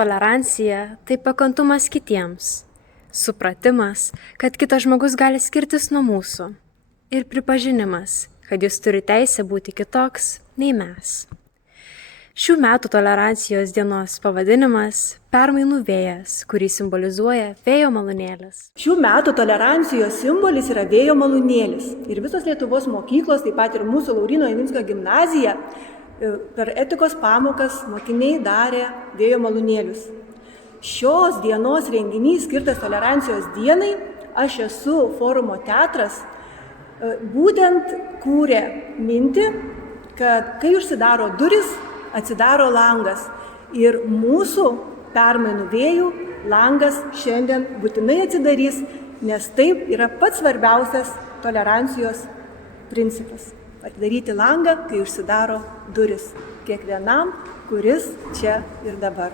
tolerancija tai pakantumas kitiems, supratimas, kad kitas žmogus gali skirtis nuo mūsų ir pripažinimas, kad jis turi teisę būti kitoks nei mes. Šių metų tolerancijos dienos pavadinimas – permainų vėjas, kurį simbolizuoja vėjo malūnėlis. Šių metų tolerancijos simbolis yra vėjo malūnėlis. Ir visos Lietuvos mokyklos, taip pat ir mūsų Lauryno Ivinskio gimnazija, per etikos pamokas mokiniai darė vėjo malūnėlius. Šios dienos renginys skirtas tolerancijos dienai, Aš esu forumo teatras, būtent kūrė mintį, kad kai užsidaro duris, atsidaro langas. Ir mūsų permainų vėjų langas šiandien būtinai atsidarys, nes taip yra pats svarbiausias tolerancijos principas. Atidaryti langą, kai užsidaro duris. Kiekvienam, kuris čia ir dabar.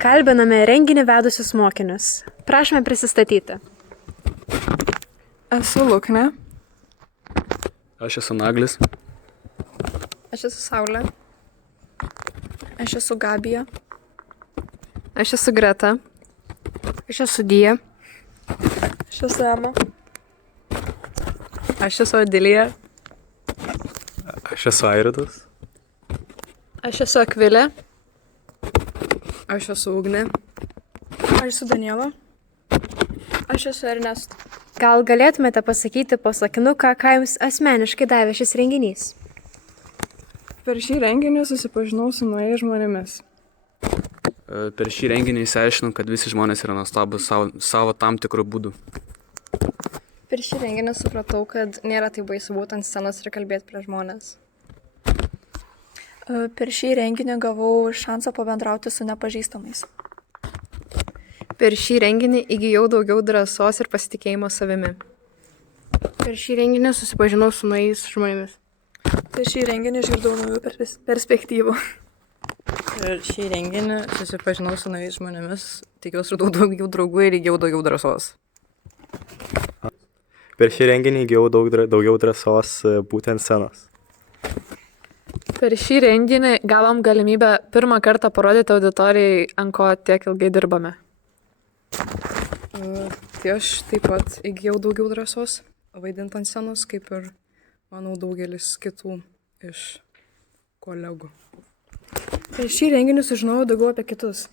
Kalbiname renginį vedusius mokinius. Prašome prisistatyti. Esu Luknė. Aš esu Naglis. Aš esu Saulė. Aš esu Gabija. Aš esu Greta. Aš esu Dija. Aš esu Ema. Aš esu Odilija. Aš esu Airidas. Aš esu Akvilė. Aš esu Ugnė. Aš esu Daniela. Aš esu Ernest. Gal galėtumėte pasakyti po sakinuką, ką jums asmeniškai davė šis renginys? Per šį renginį susipažinau su naujais žmonėmis. Per šį renginį išsiaiškinau, kad visi žmonės yra nuostabūs savo tam tikrų būdų. Per šį renginį supratau, kad nėra taip baisu būti ant scenos ir kalbėti prie žmonės. Per šį renginį gavau šansą pabendrauti su nepažįstamais. Per šį renginį įgijau daugiau drąsos ir pasitikėjimo savimi. Per šį renginį susipažinau su naujais žmonėmis. Per šį renginį išgirdau naujų perspektyvų. Per šį renginį susipažinau su naujais žmonėmis, tikiuosi radau daugiau draugų ir įgijau daugiau drąsos. Per šį renginį įgijau daugiau drąsos būti ant scenos. Per šį renginį gavom galimybę pirmą kartą parodyti auditorijai, ant ko tiek ilgai dirbame. Tai aš taip pat įgijau daugiau drąsos vaidinti ant scenos, kaip ir, manau, daugelis kitų iš kolegų. Per šį renginį sužinojau daugiau apie kitus.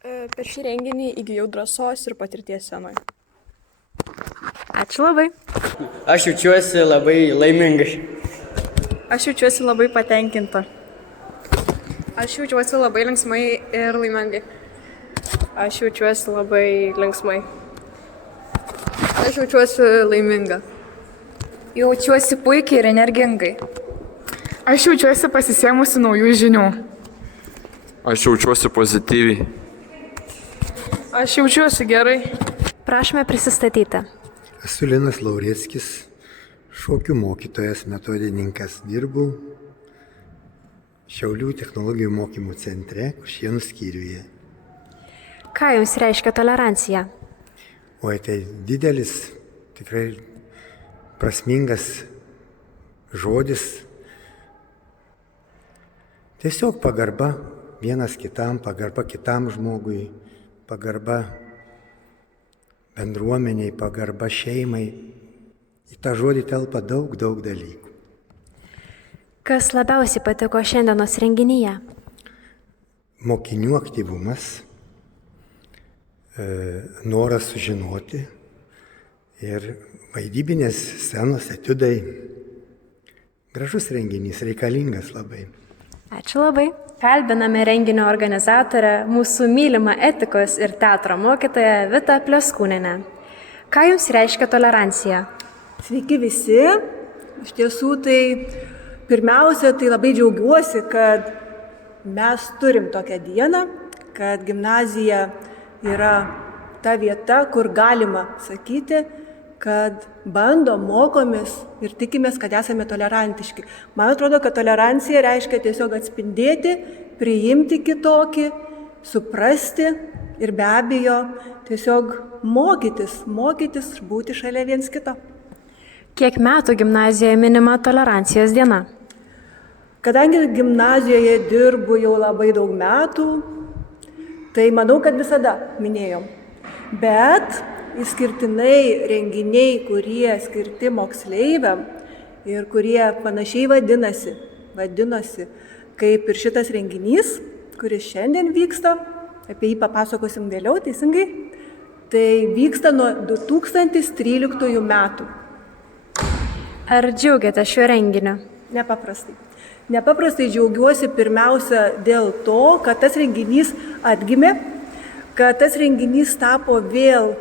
Per šį renginį įgijau drąsos ir patirties scenoje. Ačiū labai. Aš jaučiuosi labai laimingai. Aš jaučiuosi labai patenkinta. Aš jaučiuosi labai linksmai ir laimingai. Aš jaučiuosi labai linksmai. Aš jaučiuosi laiminga. Jaučiuosi puikiai ir energingai. Aš jaučiuosi pasisėmusi naujų žinių. Aš jaučiuosi pozityviai. Aš jaučiuosi gerai. Prašome prisistatyti. Esu Linas Laurieckis, šokių mokytojas, metodininkas, dirbu Šiaulių technologijų mokymų centre, Kuršėnų skyriuje. Ką jums reiškia tolerancija? Oi, tai didelis, tikrai prasmingas žodis. Tiesiog pagarba vienas kitam, pagarba kitam žmogui, pagarba bendruomeniai, pagarba šeimai. Į tą žodį telpa daug dalykų. Kas labiausiai patiko šiandienos renginyje? Mokinių aktyvumas, noras sužinoti ir vaidybinės scenos etiudai. Gražus renginys, reikalingas labai. Ačiū labai. Kalbiname renginio organizatorę, mūsų mylimą etikos ir teatro mokytoją Vitą Pleskūnienę. Ką jums reiškia tolerancija? Sveiki visi. Iš tiesų, tai pirmiausia, tai labai džiaugiuosi, kad mes turim tokią dieną, kad gimnazija yra ta vieta, kur galima sakyti, kad bandom, mokomės ir tikimės, kad esame tolerantiški. Man atrodo, kad tolerancija reiškia tiesiog atspindėti, priimti kitokį, suprasti ir be abejo tiesiog mokytis, būti šalia viens kito. Kiek metų gimnazijoje minima tolerancijos diena? Kadangi gimnazijoje dirbu jau labai daug metų, tai manau, kad visada minėjom. Bet išskirtinai renginiai, kurie skirti moksleiviam ir kurie panašiai vadinosi, kaip ir šitas renginys, kuris šiandien vyksta, apie jį papasakosim vėliau, teisingai, tai vyksta nuo 2013 metų. Ar džiaugiate šiuo renginiu? Nepaprastai. Nepaprastai džiaugiuosi pirmiausia dėl to, kad tas renginys atgimė, kad tas renginys tapo vėl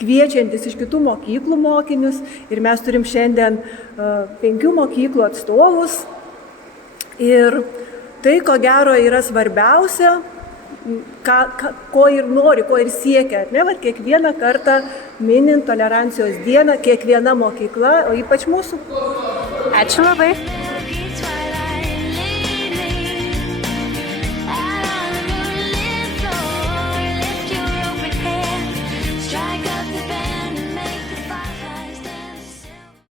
kviečiantis iš kitų mokyklų mokinius ir mes turim šiandien 5 mokyklų atstovus. Ir tai, ko gero, yra svarbiausia, ko ir nori, ko ir siekia. Kiekvieną kartą minint tolerancijos dieną, kiekviena mokykla, o ypač mūsų. Ačiū labai.